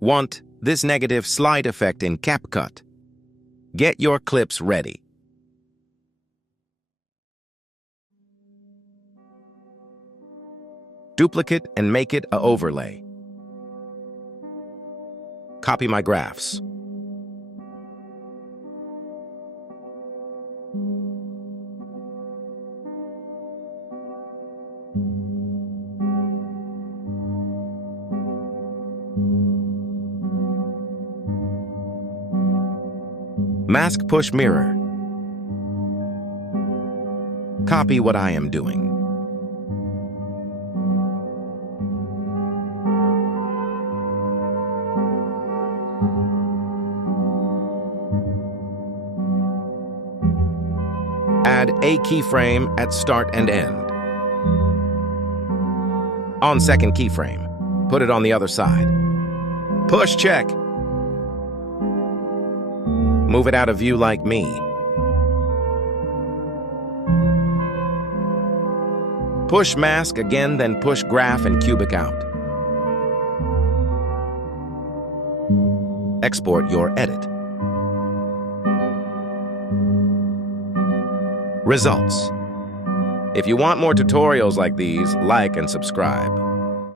Want this negative slide effect in CapCut? Get your clips ready. Duplicate and make it a overlay. Copy my graphs. Mask push mirror. Copy what I am doing. Add a keyframe at start and end. On second keyframe, put it on the other side. Push check. Move it out of view like me. Push mask again, then push graph and cubic out. Export your edit. Results. If you want more tutorials like these, like and subscribe.